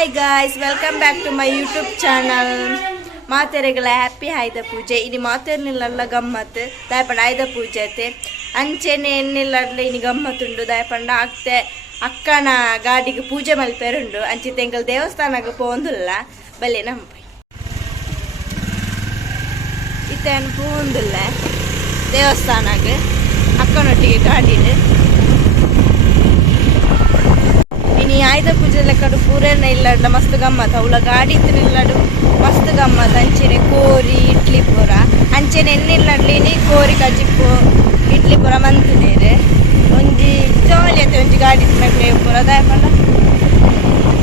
Hi guys, welcome back to my YouTube channel. ಮಾತೆರೆಗಳ happy Ayudha Pooja. ಇನಿ ಮಾತೆರ್ನಿಲ್ಲ ಗಮ್ಮತ್ ದಾಯಪಂಡ ಆಯ್ದ ಪೂಜೆ ಐತೆ ಅಂಚೆನೆ ಎನ್ನಿಲ್ಲಡ್ಲ ಇನಿ ಗಮ್ಮತ್ತುಂಡು ದಾಯಪಂಡ ಆಗ್ತೆ ಅಕ್ಕನ ಗಾಡಿಗೆ ಪೂಜೆ ಮಲ್ಪೇರುಂಡು ಅಂಚೆ ತೆಂಗಲ್ ದೇವಸ್ಥಾನಕ್ಕೆ ಪೋಂದುಲ್ಲ ಬಲ್ಲೆ ನಂಪೈ ಇತ್ತೇನು ಪೋಂದುಲ್ಲ ದೇವಸ್ಥಾನಕ್ಕೆ ಅಕ್ಕನೊಟ್ಟಿಗೆ ಗಾಡಿಡು ಇನಿ ಆಯ್ದ ಪೂಜೆ ಲೆಕ್ಕಡು ಪೂರೇನ ಇಲ್ಲಡ್ಲ ಮಸ್ತ್ ಗಮ್ಮತ್ ಅವಳ ಗಾಡಿ ಇತ್ತು ನಿಲ್ಲಡು ಮಸ್ತ್ ಗಮ್ಮತ್ ಅಂಚೆನೆ ಕೋರಿ ಇಡ್ಲಿ ಪೂರ ಅಂಚೆನೆ ಎನ್ನಿಲ್ಲಡ್ಲಿನಿ ಕೋರಿ ಕಜಿಪ್ಪು ಇಡ್ಲಿ ಪೂರ ಮಂತಿದ್ದೇವೆ ಒಂಜಿ ಜಾಲಿ ಐತೆ ಒಂಜಿ ಗಾಡಿ ಇತ್ತಿನಕ್ಲೆ ಪೂರ ದಾಯಪಂಡ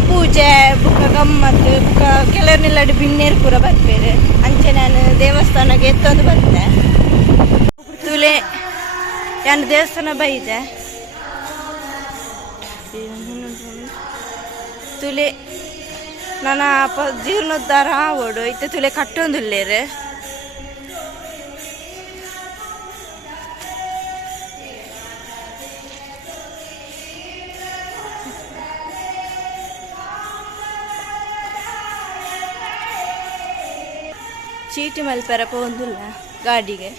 ಪೂಜೆ ಬುಕ್ಕ ಗಮ್ಮತ್ ಬುಕ್ಕ ಕೆಲವ್ರು ನಿಲ್ಲಡು ಬಿನ್ನೇರು ಪೂರ ಬರ್ಪೇರು ಅಂಚೆ ನಾನು ದೇವಸ್ಥಾನಕ್ಕೆ ಎತ್ತೊಂದು ಬರ್ತೆ ತುಲೆ ನಾನು ದೇವಸ್ಥಾನ ಬೈದೆ ತುಲೆ ನನ್ನ ಅಪ್ಪ ಜೀರ್ಣೋದ್ಧಾರ ಆವೋಡು ಇತ್ತೆ ತುಲೆ ಕಟ್ಟೊಂದುಲ್ಲೇರು ಚೀಟಿ ಮಲ್ಪೆರ ಪೋಂದುಲ್ಲ ಗಾಡಿಗೆ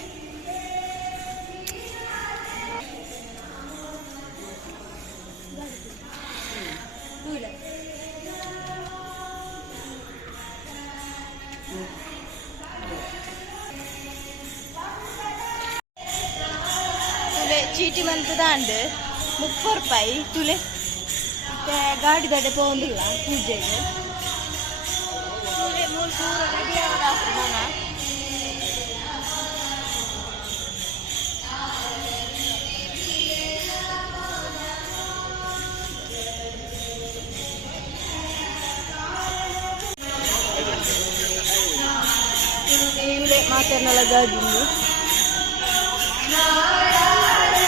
ಚೀಟಿ ಮಂತದಾಂಡ್ 30 ರೂಪಾಯಿ ತುಲೆ ಗಾಡಿ ದಡೆ ಪೋಂದಿಲ್ಲ ಪೂಜೆಗೆ ತುಲೆ ಮೂರು ಪೂರ ರೆಡಿ ಆವಡ ತುಲೆ ಮಾತೆರ್ನೆಲ್ಲ ಗಾಜಿಂದು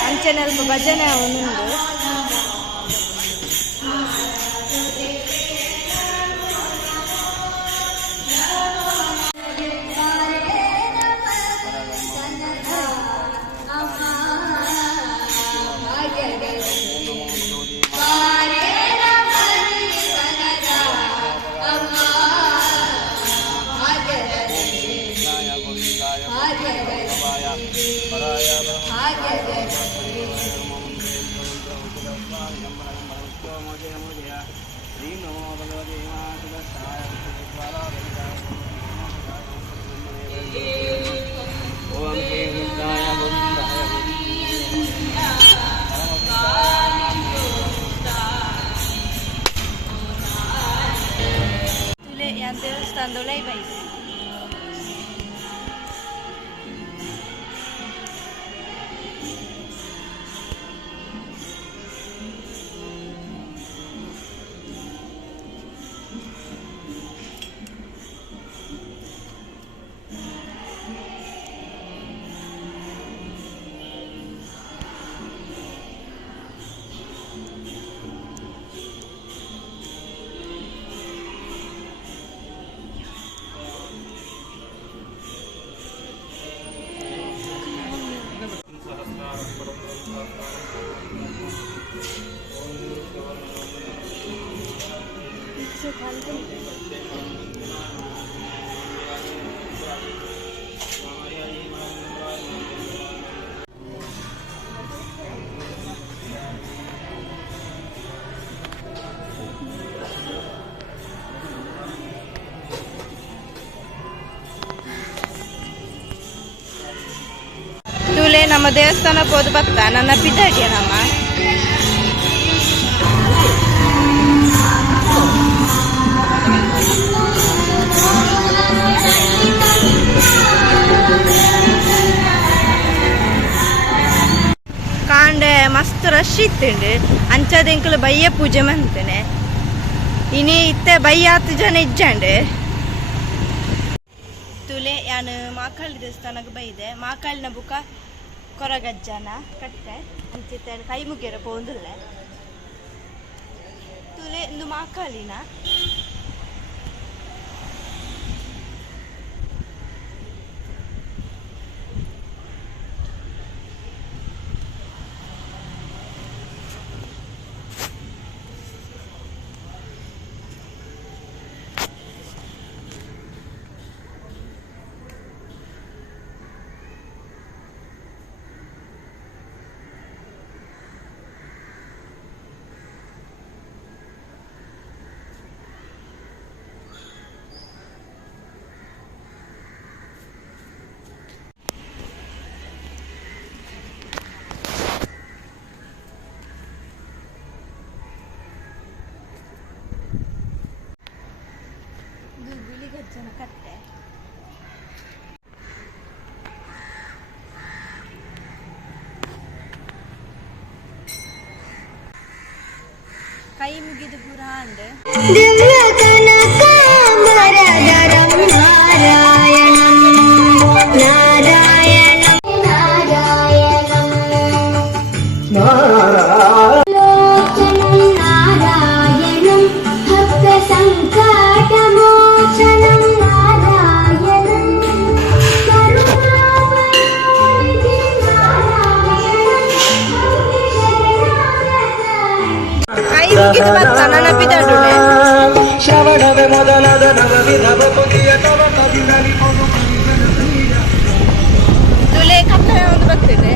ಅಂಚೆನೆ ಅಲ್ಪ ಭಜನೆ ಅವನುಂಡು ದೇವಸ್ಥಾನದ ಲೈವ್ ಐತೆ ತುಲೆ ನಮ್ಮ ದೇವಸ್ಥಾನ ಹೋದ ಬತ್ತ ನನ್ನ ಪಿತಾಟಿಯ ನಮ್ಮ ಕಾಂಡೆ ಮಸ್ತ್ ರಶ್ ಇತ್ತುಂಡು ಅಂಚದೆಂಕಲು ಬಯ್ಯ ಪೂಜೆ ಮಂತೇನೆ ಇನಿ ಇತ್ತೆ ಬಯ್ಯ 10 ಜನ ಇಜ್ಜಂಡು ತುಲೆ ಯಾನು ಮಾಕಾಳಿ ದೇವಸ್ಥಾನಕ್ಕೆ ಬೈದೆ ಮಾಕಾಳಿನ ಬುಕ್ಕ ಕೊರಗಜ್ಜನ ಕಟ್ಟೆ ಅಂಚಿತ್ತೆ ಕೈ ಮುಗಿಯರ ಪೋಂದುಲ್ಲ ತುಲೆ ಇಂದು ಮಾಕಾಳಿನ ಅಂಚನ ಕಟ್ಟೆ ಕೈ ಮುಗಿದು ಪುರ ಅಂಡ್ ಶ್ರವಣವೇ ಮೊದಲಾದ ನವವಿಧ ಬಗೆಯ ತವ ಕವಿನಲ್ಲಿ ತುಲೆ ಕತ್ತಲೆ ಒಂದು ಬರ್ತಿದೆ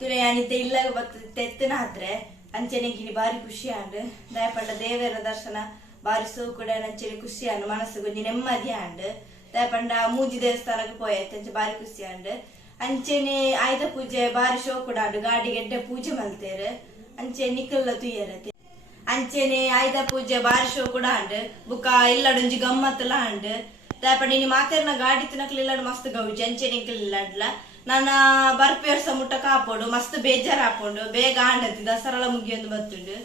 ತುಲೆ ಅನಿತೆ ಇಲ್ಲ ಬರ್ತದೆ ಎತ್ತಿನ ಹತ್ರ ಅಂಚೆನೆಗಿನಿ ಬಾರಿ ಖುಷಿ ಆಂಡ್ ದಯಪಂಡ ದೇವರ ದರ್ಶನ ಬಾರಿ ಸೋ ಕೂಡ ಅಂಚೆನೆ ಖುಷಿ ಆಂಡ್ ಮನಸ್ಸು ಕೊಂಚ ನೆಮ್ಮದಿ ಆಂಡ್ ದಯಪಂಡ ಮೂಜಿ ದೇವಸ್ಥಾನಕ್ಕೆ ಪೋಯತ್ತೆ ಅಂಚೆ ಬಾರಿ ಖುಷಿ ಆಂಡ್ ಅಂಚೆನೆ ಆಯುಧ ಪೂಜೆ ಬಾರಿ ಶೋ ಕೂಡ ಗಾಡಿ ಗೆಡ್ಡೆ ಪೂಜೆ ಮಲ್ತೇರು ಅಂಚೆ ನಿಕ್ಕಲ್ಲ ತುಯ್ಯರತೆ ಅಂಚೆನೆ ಆಯುಧ ಪೂಜೆ ಬಾರಿ ಶೋ ಕೂಡ ಅಂಡ್ ಬುಕ್ಕ ಇಲ್ಲಡೊಂಜಿ ಗಮ್ಮತ್ತಲ್ಲ ಅಂಡ್ ದಯಪಂಡ ಇನಿ ಮಾತೇರ್ನ ಗಾಡಿ ತಿನ್ನಕ್ಲ ಇಲ್ಲಡು ಮಸ್ತ್ ಗೌಜಿ ಅಂಚೆ ನಿಕ್ಕಲ್ ಇಲ್ಲಡ್ಲ ನನ್ನ ಬರ್ಪಿ ವರ್ಷ ಮುಟ್ಟ ಕಾಪೋಡು ಮಸ್ತ್ ಬೇಜಾರ್ ಹಾಕೊಂಡು ಬೇಗ ಆಂಡತಿ ದಸರಳ ಮುಗಿಯೊಂದು ಬತ್ತುಂಡು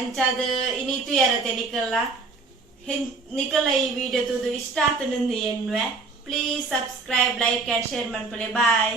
ಅಂಚಾದ ಇನಿ ತುಯ್ಯರತೆ ನಿಕ್ಕಲ್ಲ ನಿಕಲ ಈ ವಿಡಿಯೋ ತುದು ಇಷ್ಟ ಆತನಂದು ಎನ್ವೆ please subscribe like and share ಮಾಡ್ಕೊಳ್ಳಿ ಬಾಯ್.